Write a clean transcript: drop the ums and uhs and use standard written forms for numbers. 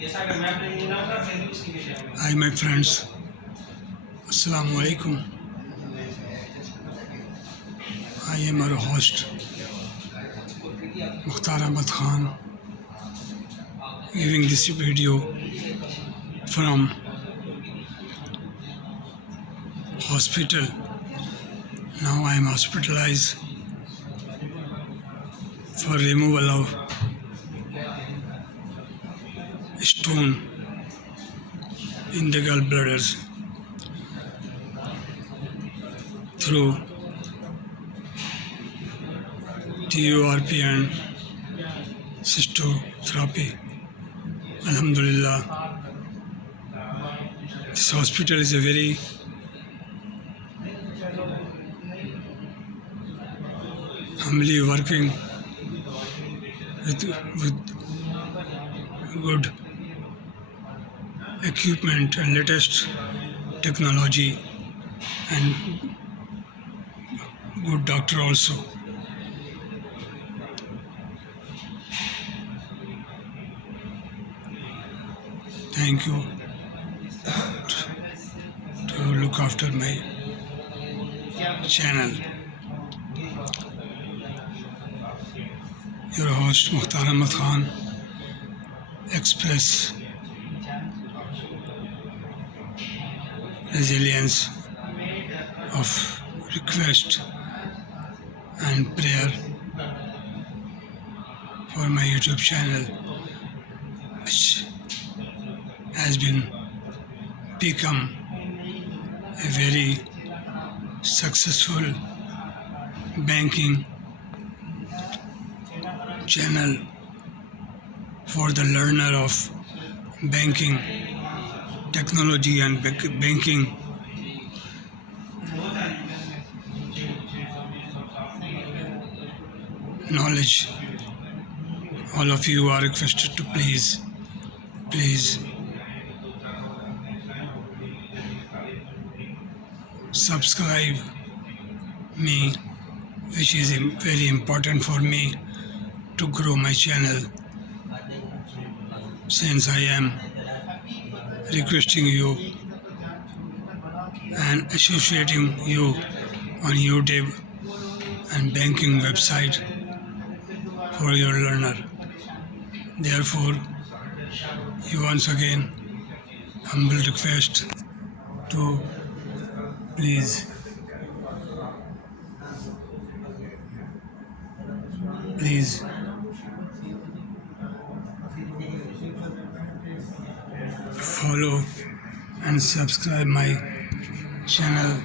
Hi my friends, Assalamu alaikum. I am our host MOHAMMAD Khan, giving this video from hospital. Now I am hospitalized for removal of stone in the gallbladders through TURP and cystotherapy. Alhamdulillah, this hospital is a very humbly working with good equipment and latest technology and good doctor also. Thank you to look after my channel. Your host MOHAMMAD Khan express resilience of request and prayer for my YouTube channel, which has become a very successful banking channel for the learner of banking technology and banking knowledge. All of you are requested to please subscribe me, which is very important for me to grow my channel, since I am requesting you and associating you on YouTube and banking website for your learner. Therefore, you once again humble request to please follow and subscribe my channel